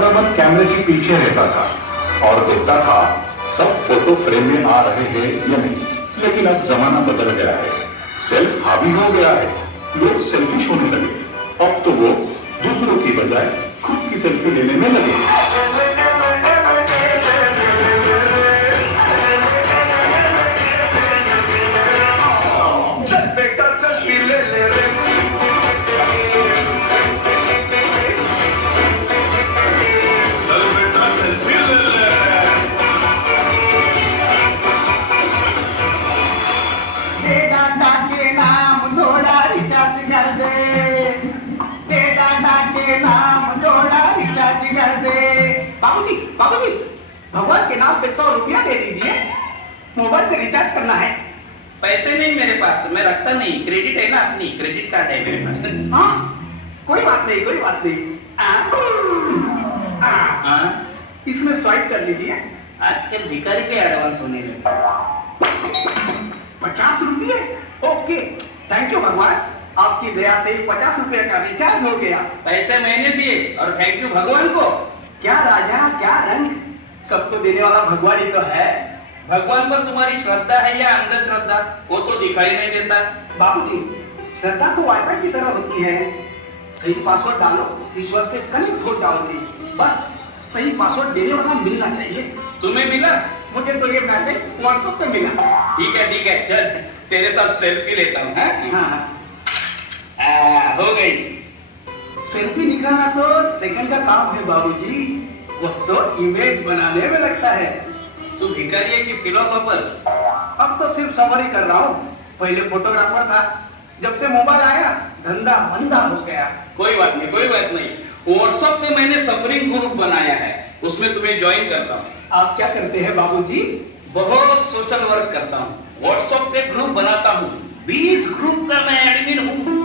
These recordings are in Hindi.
कैमरामैन कैमरे के पीछे रहता था और देखता था सब फोटो फ्रेम में आ रहे हैं या नहीं। लेकिन अब जमाना बदल गया है, सेल्फ हावी हो गया है, लोग सेल्फिश होने लगे। अब तो वो दूसरों की बजाय खुद की सेल्फी लेने में लगे। बाबूजी, बाबूजी, भगवान के नाम पे 100 रुपया दे दीजिए, मोबाइल पे रिचार्ज करना है। पैसे नहीं मेरे पास, मैं रखता नहीं, क्रेडिट है ना, अपनी क्रेडिट कार्ड है मेरे पास। हाँ, कोई बात नहीं, कोई बात नहीं। इसमें स्वाइप कर लीजिए। आजकल भिखारी के एडवांस होने लगे। 50 रुपये? ओके, थैंक यू भगवान, आपकी दया से 50 रुपये का रिचार्ज हो गया। पैसे मैंने दिए और थैंक यू भगवान को। क्या राजा, क्या रंग, सबको देने वाला भगवान ही तो है। भगवान पर तुम्हारी श्रद्धा है या अंधश्रद्धा, वो तो दिखाई नहीं देता। बाबूजी, श्रद्धा तो वाईफाई की तरह होती है, सही पासवर्ड डालो, ईश्वर से कनेक्ट हो जाओगे। बस सही पासवर्ड देने वाला मिलना चाहिए। तुम्हें मिला? मुझे तो ये मैसेज व्हाट्सएप पे मिला। ठीक है, चल तेरे साथ सेल्फी लेता हूँ। हो गई। सेल्फी निकालना तो सेकंड का काम है बाबूजी, वो तो इमेज बनाने में लगता है। तू भिखारी है कि फिलोसोफर? अब तो सिर्फ सफर ही कर रहा हूँ, पहले फोटोग्राफर था, जब से मोबाइल आया धंधा मंदा हो गया। कोई बात नहीं। व्हाट्सएप पे मैंने सफरिंग ग्रुप बनाया है, उसमें तुम्हें ज्वाइन करता हूँ। आप क्या करते हैं बाबूजी? बहुत सोशल वर्क करता हूँ, व्हाट्सएप पे ग्रुप बनाता हूँ, 20 ग्रुप का मैं एडमिन हूँ।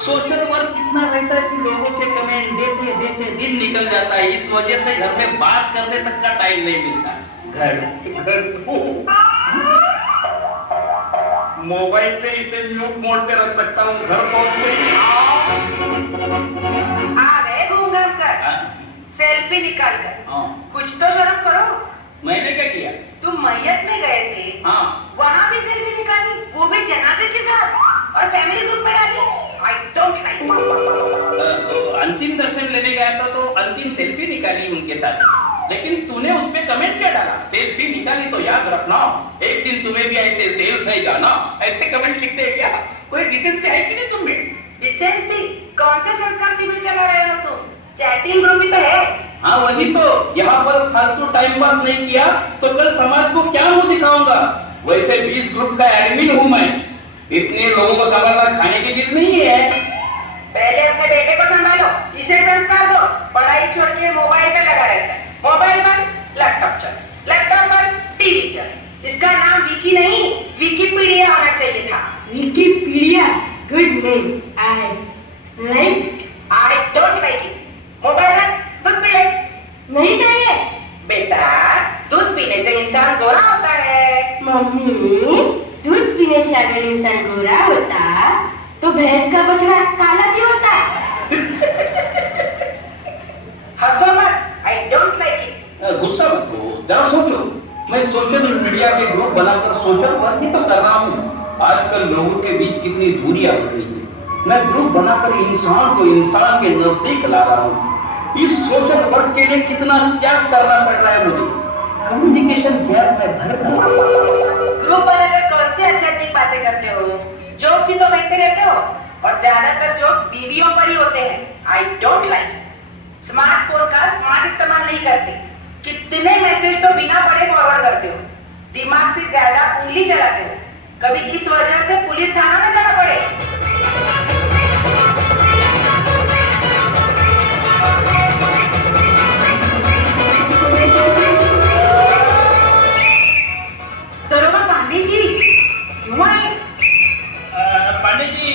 सोशल वर्क इतना रहता है कि लोगों के कमेंट देते दिन निकल जाता है, इस वजह से घर में बात करने तक का टाइम नहीं मिलता। मोबाइल पे इसे म्यूट मोड पे रख सकता हूँ, घर पहुंचते घूम कर सेल्फी निकाल कर कुछ तो शर्म करो। मैंने क्या किया? तुम मैयत में गए थे, वहाँ भी सेल्फी निकाली, वो भी जनाजे के साथ, और फैमिली ग्रुप में डाली। I don't like। अंतिम दर्शन लेने गया था तो अंतिम सेल्फी निकाली उनके साथ, लेकिन तूने उस पे कमेंट क्या डाला? सेल्फी निकाली तो याद रखना, एक दिन तुम्हें भी ऐसे सेल्फ नहीं जाना, ऐसे कमेंट लिखते हैं क्या? कोई डिसेंसी है कि नहीं तुम में? डिसेंसी? कौन से संस्कार शिविर चला रहे हो तुम? चैटिंग ग्रुप भी तो है। हाँ वही तो, यहाँ पर फालतू टाइम पास नहीं किया तो कल समाज को क्या मुंह दिखाऊंगा? वैसे 20 ग्रुप का एडमिन हूँ मैं, इतने लोगों को संभालना खाने की चीज नहीं है। पहले अपने बेटे को संभालो, इसे संस्कार दो। पढ़ाई छोड़ के मोबाइल पे लगा रहता है, मोबाइल पर लैपटॉप चल, लैपटॉप पर टीवी चल। इसका नाम विकी नहीं, विकिपीडिया होना चाहिए था। Wikipedia, good name. I don't like it। Mobile में दूध पी ले। नहीं चाहिए बेटा, दूध पीने से इंसान गोरा होता है। मम्मी, दूध पीने से अगर इंसान गोरा होता तो भैंस का बछड़ा काला क्यों होता? हंसो मत, I don't like it। गुस्सा मत हो, जरा सोचो, मैं सोशल मीडिया पे ग्रुप बनाकर सोशल वर्क ही तो कर रहा हूँ। आजकल लोगों के बीच कितनी दूरियां बढ़ रही है, मैं ग्रुप बनाकर इंसान को इंसान के नजदीक ला रहा हूँ। इस सोशल वर्क के लिए कितना त्याग करना पड़ रहा है मुझे, कम्युनिकेशन गैप में भर रहा हूँ। ग्रुप बनाकर कौन सी आध्यात्मिक बातें करते हो? जोक्स ही तो कहते रहते हो, और ज्यादातर जोक्स बीवियों पर ही होते हैं। I don't like। स्मार्टफोन का स्मार्ट इस्तेमाल नहीं करते, कितने मैसेज तो बिना पढ़े फॉरवर्ड करते हो, दिमाग से ज्यादा उंगली चलाते हो। कभी इस वजह से पुलिस थाना न जाना पड़े। दरोगा पांडे जी, क्यों आए? Pandey ji,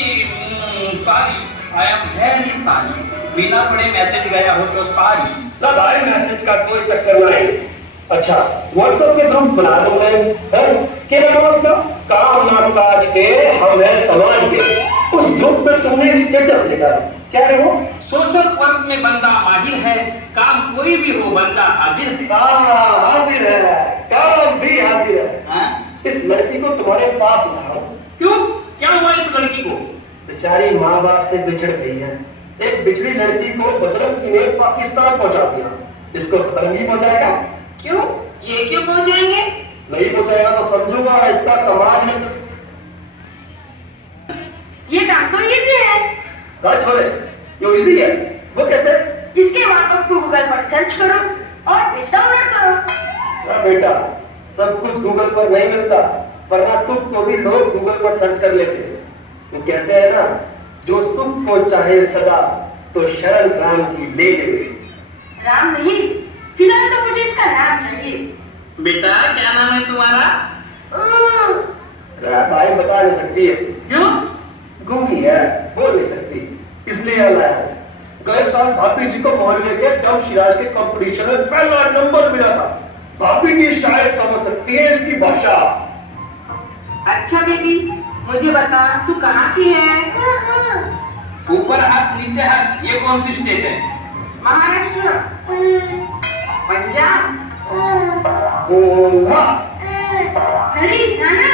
sorry, I am very sorry, बिना पढ़े मैसेज गया हो तो सॉरी। ना भाई, मैसेज का कोई चक्कर नहीं। अच्छा, व्हाट्सएप के ग्रुप बना लो मैं, के नाम उसका काम ना काज के हम है समाज के, उस ग्रुप में तुमने एक स्टेटस लिखा है, क्या है वो? सोशल वर्क में बंदा माहिर है, काम कोई भी हो बंदा हाजिर है। हाजिर है, काम भी हाजिर है। हाँ? इस लड़की को तुम्हारे पास ला रहा हूं। क्यों, क्या हुआ इस लड़की को? बेचारी माँ बाप से बिछड़ गई है। एक बिछड़ी लड़की को बजरंगी ने पाकिस्तान पहुंचा दिया, इसको सतरंगी पहुंचाएगा? क्यों? ये क्यों पहुंचाएंगे? नहीं पहुंचाएगा तो समझूंगा इसका समाज में। ये काम तो इजी है। क्या छोरे, ये इजी है, वो कैसे? इसके वापस को गूगल पर सर्च करो और पेज डाउनलोड करो। हाँ बेटा, सब कुछ गूगल पर नहीं मिलता, वरना सुख को भी लोग गूगल पर सर्च कर लेते हैं। वो कहते हैं ना, जो सुख को चाहे सदा तो शरण राम की ले ले। राम नहीं, फिलहाल तो मुझे इसका नाम चाहिए। बेटा क्या नाम है तुम्हारा? भाई बता नहीं सकती है, क्यों? गूंगी है, बोल नहीं सकती, इसलिए लाया हूं। गए साल भाभी जी को मोहल्ले के दम शिराज के कंपटीशन में पहला नंबर मिला था। भाभी जी शायद समझ सकती है इसकी भाषा। अच्छा बेबी, मुझे बता तू कहाँ की है? ऊपर हाथ नीचे हाथ, ये कौन सी स्टेट है? महाराष्ट्र, पंजाब, गोवा। अरे नाना,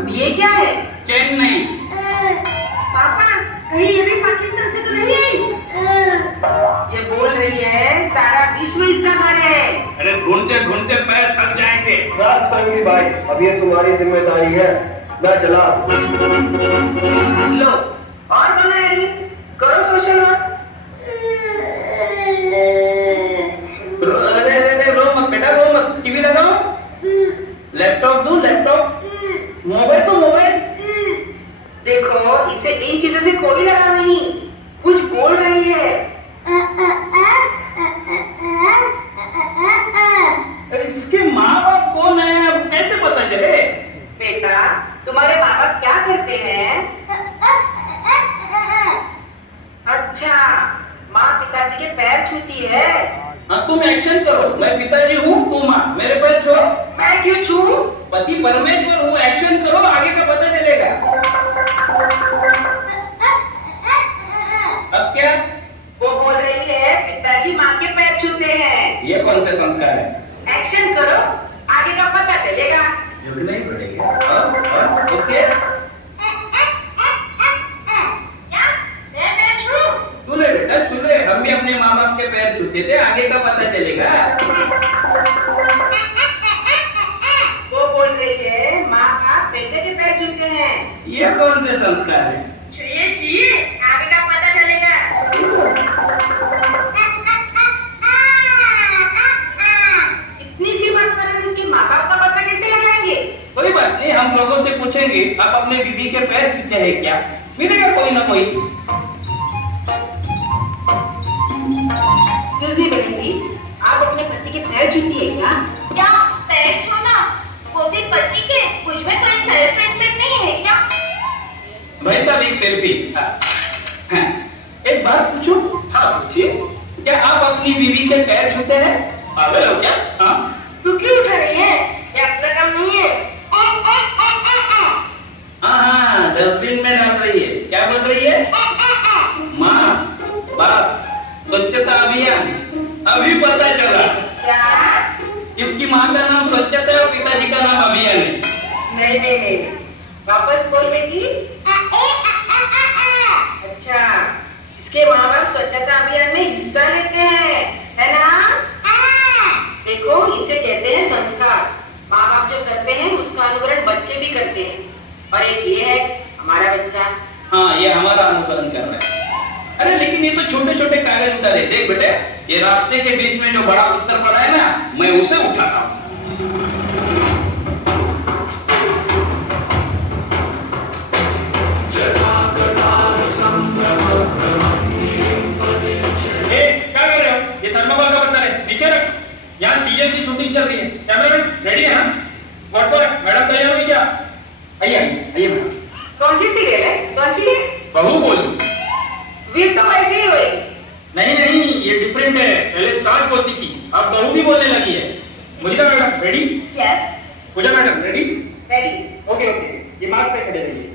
अब ये क्या है? चेन्नई। पापा कहीं ये भी पाकिस्तान से तो नहीं आई? ये बोल रही है सारा विश्व इसका घर है। अरे ढूंढते ढूंढते पैर थक जाएंगे। राजतरंगी भाई, अब ये तुम्हारी जिम्मेदारी है, मैं चला। लो और बना एडमिन करो सोशल वर्क। अरे रो मत बेटा, रो मत। टीवी लगाओ, लैपटॉप दूं, लैपटॉप, मोबाइल तो मोबाइल। देखो इसे इन चीजों से कोई लगा नहीं, कुछ बोल रही है। इसके माँ बाप कौन है, अब कैसे पता चले? बेटा तुम्हारे माँ बाप क्या करते हैं? अच्छा, माँ पिताजी के पैर छूती है। हाँ तुम एक्शन करो, मैं पिताजी हूँ, तू माँ, मेरे पैर छो। मैं क्यों छू? पति परमेश्वर हूँ, एक्शन करो, आगे का पता चलेगा। अब क्या? वो बोल रही है पिताजी माँ के पैर छूते हैं। ये कौन से संस्कार है? एक्शन करो, आगे का पता चलेगा। झुकना ही पड़ेगा। और ओके, छूले बेटा छूले, हम भी अपने माँ बाप के पैर छूते थे, आगे का पता चलेगा। वो बोल रही है माँ बाप बेटे के पैर छूते हैं। ये कौन से संस्कार है? छुइए छुइए, आगे का पता चलेगा। इतनी सी बात पर हम इसके माँ बाप का पता कैसे लगाएंगे? कोई बात नहीं, हम लोगों से पूछेंगे आप अपने बीबी के पैर छूते हैं क्या, मिलेगा कोई ना कोई। एक्सक्यूज मी बहन जी, आप अपने पति के पैर छूती है क्या? क्या पैर छूना, वो भी पति के? मुझ में कोई सेल्फ रिस्पेक्ट नहीं है क्या? भाई साहब एक सेल्फी। हाँ, एक बात पूछूं? हाँ पूछिए। क्या आप अपनी बीवी के पैर छूते हैं? पागल हो क्या? हाँ तू क्यों उठा रही है? ये अपना काम नहीं है। हाँ, डस्टबिन में डाल रही है। क्या बोल रही है? माँ बाप स्वच्छता अभियान, अभी पता चला। क्या? इसकी माँ का नाम स्वच्छता है और पिताजी का नाम अभियान है। नहीं नहीं नहीं, वापस बोल बेटी। अच्छा, इसके माँ बाप स्वच्छता अभियान में हिस्सा लेते हैं, है ना? देखो इसे कहते हैं संस्कार। माँ बाप जो करते हैं उसका अनुकरण बच्चे भी करते हैं। और एक ये है हमारा बच्चा। हाँ, ये हमारा अनुकरण कर रहा है। अरे लेकिन ये तो छोटे छोटे कागज उठा रहे। देख बेटे, ये रास्ते के बीच में जो बड़ा पत्थर पड़ा है ना, मैं उसे उठाता हूँ। क्या कर रहे हो? ये थर्मोकोल का पत्थर है, नीचे रख। यहाँ सीरियल की शूटिंग चल रही है। कैमरामैन रेडी है ना? स्पॉट पर मैडम तैयार हुई क्या? आइए आइए आइए मैडम। कौन सी सीरियल है? कौन सी है? बहू बोल। वीर तो वैसे ही होएगी। नहीं नहीं, ये डिफरेंट है। पहले सास बोलती थी, अब बहू भी बोलने लगी है। मुझे madam ready? Yes, Pooja madam ready? Ready. Okay okay, दिमाग पे खड़े रहिए।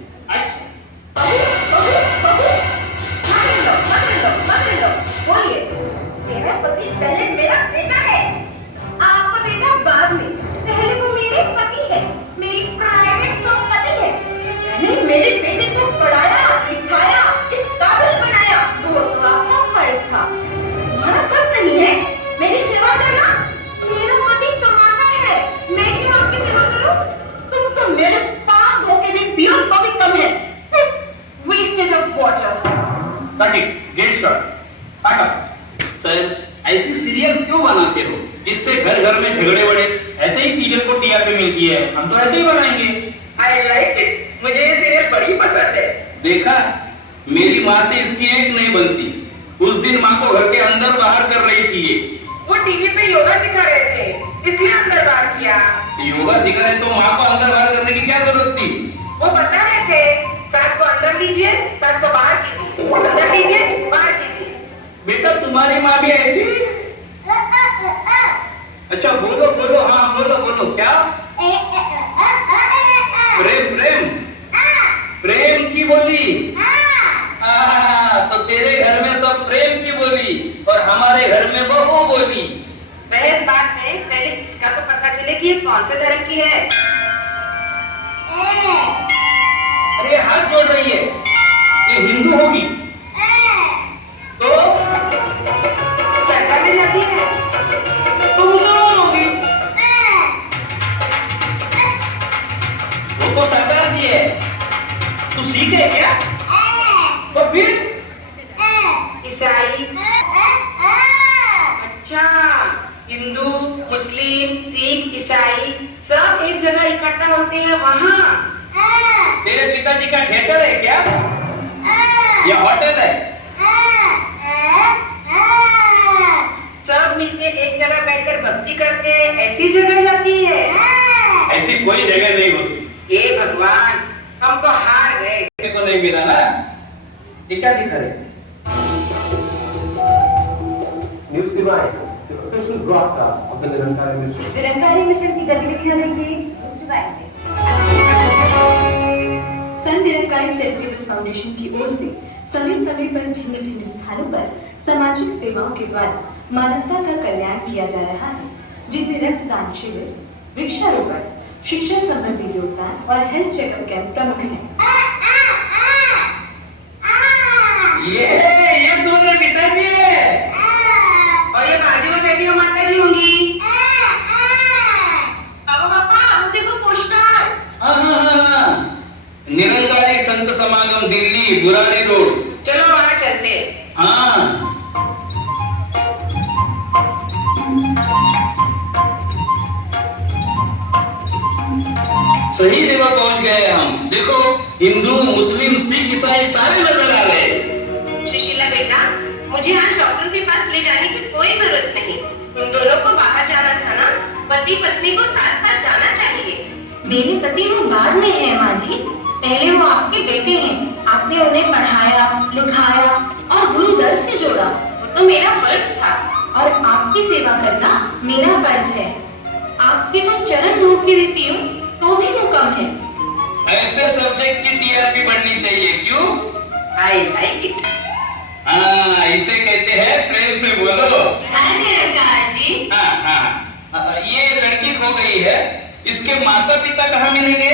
बोलिए, मेरा पति पहले मेरा बेटा है। आपका बेटा बाद में, पहले वो मेरे पति है, मेरी प्राइवेट संपत्ति है। मैंने मेरे बेटे को पढ़ाया, लिखाया, इस काबिल बनाया, वो तो आपका फर्ज था। तुम्हारा फर्ज नहीं है मेरी सेवा करना। मेरा पति कमाता है, मैं क्यों आपकी सेवा करूं? तुम तो मेरे पाप धोके भी पियो तो भी कम है। Wastage of water. Get shot. Sir, ऐसी सीरियल क्यों बनाते हो जिससे घर घर में झगड़े बढ़े? ऐसे ही सीरियल को टीआरपी मिलती है, हम तो ऐसे ही बनाएंगे। I like it। मुझे ये सीरियल बड़ी पसंद है। देखा, मेरी माँ से इसकी एक नहीं बनती। उस दिन माँ को घर के अंदर बाहर कर रही थी ये। वो टीवी पे योगा सिखा रहे थे, इसलिए अंदर बाहर किया। योगा सिखा रहे तो माँ को अंदर बाहर करने की क्या जरूरत थी? वो बता रहे थे, सास को अंदर लीजिए, सास को बाहर कीजिए, अंदर लीजिए, बाहर कीजिए। बेटा, तुम्हारी माँ भी ऐसी? अच्छा, बोलो बोलो, हाँ बोलो बोलो, क्या? प्रेम प्रेम प्रेम की बोली। तो तेरे घर में सब प्रेम की बोली और हमारे घर में बहू बोली। बहस बात में पहले इसका तो पता चले कि ये कौन से धर्म की है। अरे हाथ जोड़ रही है, ये हिंदू होगी तो सरकार में जाती है तो मुसलमान होगी। वो तो सरदार जी है, तू सीखे क्या? तो फिर ईसाई। अच्छा, हिंदू, मुस्लिम, सिख, ईसाई सब एक जगह इकट्ठा होते हैं वहाँ। तेरे पिताजी का थिएटर है क्या या होटल है? सब मिलके एक जगह बैठकर भक्ति करते हैं, ऐसी जगह जाती है। ऐसी कोई जगह नहीं होती। हे भगवान, हम तो हार गए। को नहीं मिला ना? ये क्या दिखा रहे? News Divine, the official broadcast of the Nirankari Mission. Nirankari mission की गतिविधियां देखिए न्यूज़ डिवाइन में। सन निरंकारी चैरिटेबल फाउंडेशन की ओर से समय समय पर भिन्न भिन्न स्थानों पर सामाजिक सेवाओं के द्वारा मानवता का कल्याण किया जा रहा है, जिनमें रक्तदान शिविर, वृक्षारोपण, शिक्षा संबंधी योगदान और हेल्थ चेकअप कैंप प्रमुख हैं। ये तुम्हारे पिताजी है और ये बाजू में बैठी हुई माता जी होंगी। पापा वो देखो पोस्टर। हाँ। निरंकारी संत समागम दिल्ली, बुरारी रोड। चलो वहाँ चलते हैं। हाँ, सही जगह पहुंच गए हम। देखो, हिंदू, मुस्लिम, सिख, ईसाई सारे नजर आ रहे। सुशीला बेटा, मुझे आज डॉक्टर के पास ले जाने की कोई जरूरत नहीं। तुम दोनों को बाहर जाना था ना, पति पत्नी को साथ साथ जाना चाहिए। मेरे पति वो बाद में है माँ जी, पहले वो आपके बेटे हैं। आपने उन्हें पढ़ाया, लिखाया और गुरु दर से जोड़ा। वो तो मेरा फर्ज था। और आपकी सेवा करना मेरा फर्ज है। आपके तो चरण धो के भी पीऊं तो भी वो कम है। ऐसे सब्जेक्ट की टीआरपी बढ़नी चाहिए, क्यों? I like it. हाँ, इसे कहते हैं प्रेम से बोलो। निरंकार जी। हाँ, ये लड़की खो गई है, इसके माता पिता कहाँ मिलेंगे?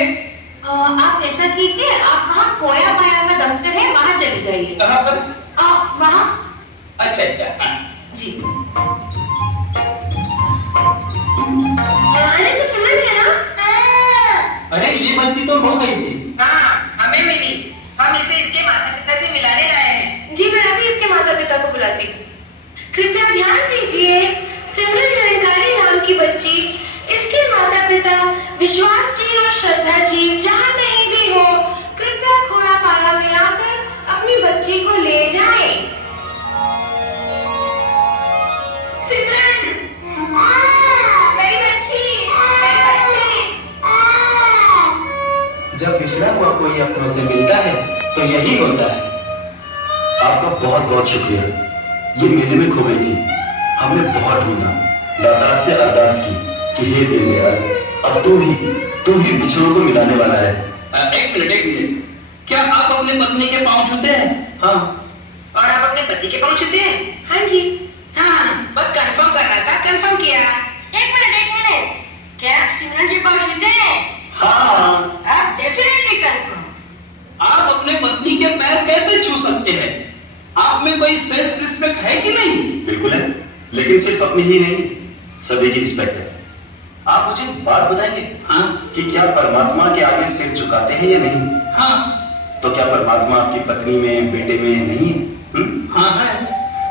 आप ऐसा कीजिए, आप वहाँ खोया पाया का दफ्तर है, वहाँ चले जाइए। कहाँ पर? वहाँ। अच्छा, हाँ। जी। मैंने तो समझ लिया ना। अरे ये बच्ची तो हो गई थी। हाँ, हमें मिली। हम इसे इसके माता पिता से मिलाने लाए हैं। जी, मैं अभी इसके माता पिता को बुलाती हूँ। कृपया ध्यान दीजिए, सिमरन निरंकारी नाम की बच्ची, इसके माता पिता विश्वास जी और श्रद्धा जी जहाँ कहीं भी हो, कृपया खोया पाया में आकर अपनी बच्ची को ले जाएं। सिमरन, मेरी बच्ची, मेरी बच्ची। जब बिछड़ा हुआ कोई अपनों से मिलता है तो यही होता है। आपका बहुत बहुत शुक्रिया। ये मेले में खो गई थी, हमने बहुत ढूंढा, दातार से अरदास की कि हे दीनदयाल, अब तू ही बिछड़ों को मिलाने वाला है। एक मिनट, क्या आप अपने पत्नी के पांव छूते हैं? हाँ। और आप अपने पति के पांव छूते हैं? हाँ जी। हाँ, बस कंफर्म करना था, कंफर्म किया। एक मिनट, क्या आप सिमरन के पास छूते हैं? हाँ। आप डेफिनेटली कंफर्म। आप अपने पत्नी के पैर कैसे छू सकते हैं? आप में कोई सेल्फ रिस्पेक्ट है कि नहीं? बिल्कुल है, लेकिन सिर्फ अपनी ही नहीं, सभी की रिस्पेक्ट है। आप मुझे बात बताएंगे हाँ कि क्या परमात्मा के आगे सिर झुकाते हैं या नहीं? हाँ तो क्या परमात्मा आपकी पत्नी में, बेटे में नहीं है? हाँ है।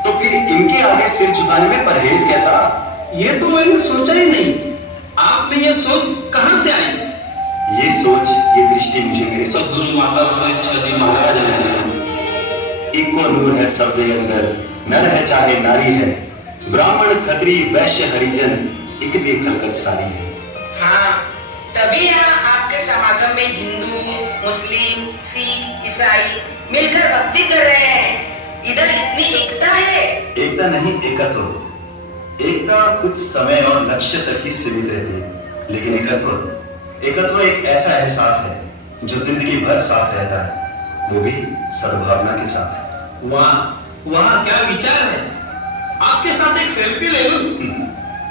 तो फिर इनके आगे सिर झुकाने में परहेज कैसा? ये तो मैंने सोचा ही नहीं। आप में ये सोच कहाँ से आई? ये सोच, ये दृष्टि मुझे मेरे सद्गुरु माता सुरेश्वरी महाराज ने दी। इको नूर है सबके अंदर, नर है चाहे नारी है, ब्राह्मण खत्री वैश्य हरिजन, एक खलकत सारी है। हाँ, तभी यहाँ आपके समागम में हिंदू, मुस्लिम, सिख, ईसाई मिलकर भक्ति कर रहे हैं। इधर इतनी एकता है। एकता नहीं, एकत्व। एकता कुछ समय और लक्ष्य तक ही सीमित रहती है, लेकिन एकत्व एक ऐसा एहसास है जो जिंदगी भर साथ रहता है, वो भी सद्भावना के साथ। वाह वाह, क्या विचार है। आपके साथ एक सेल्फी ले लूं?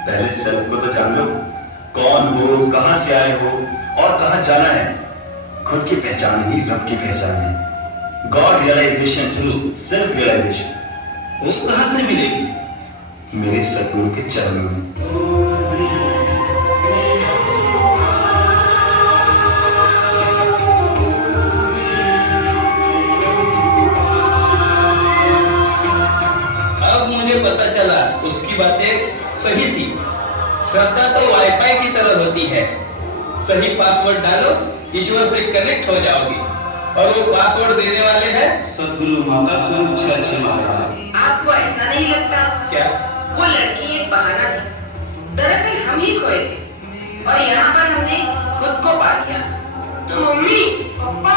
पहले सेल्फ को तो जान लो, कौन हो, कहां से आए हो और कहां जाना है। खुद की पहचान ही रब की पहचान है। God realisation, self realisation. वो कहां से मिलेगी? मेरे सतगुरु के चरणों में। अब मुझे पता चला उसकी बातें सही थी। श्रद्धा तो वाईफाई की तरह होती है। सही पासवर्ड डालो, ईश्वर से कनेक्ट हो जाओगे। और वो पासवर्ड देने वाले हैं सद्गुरु माता सुरेश्वरी महाराज। आपको ऐसा नहीं लगता? क्या? वो लड़की एक बहाना थी। दरअसल हम ही खोए थे और यहाँ पर हमने खुद को पा लिया। तो मम्मी, पापा,